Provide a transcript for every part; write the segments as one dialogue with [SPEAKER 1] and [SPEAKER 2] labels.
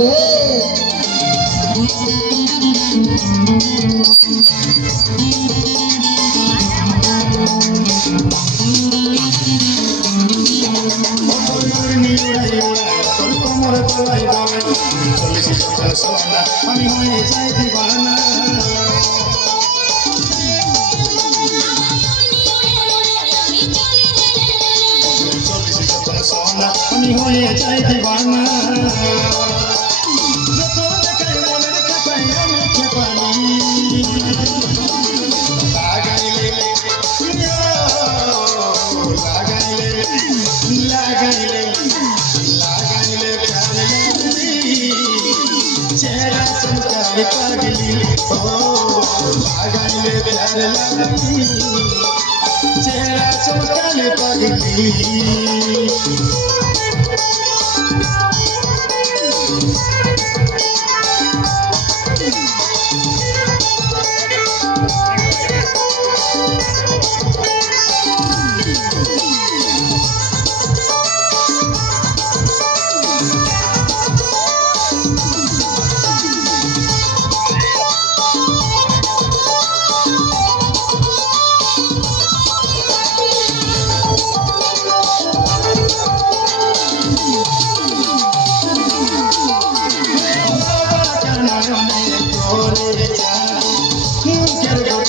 [SPEAKER 1] রে
[SPEAKER 2] আমি হয়ে যাই দিবানা আমি হয়ে যাই দিবানা चेहरा संचार पगली चेहरा संचार पागली।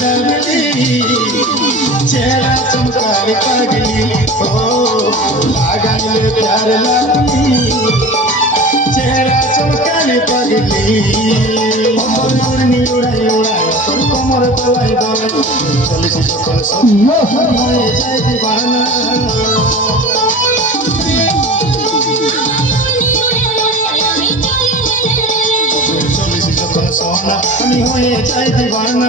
[SPEAKER 2] నవ్వి చేరా చుంటారి పగిలి ఓ పాగలి ప్యార లవ్వి చేరా చుంటారి పగిలి কোমরনি উড়াই উড়াই তোর কোমর তোলাই দোলাই চলেছি সকল সব হয়ে যাই দিবানা আমি হয়ে যাই দিবানা।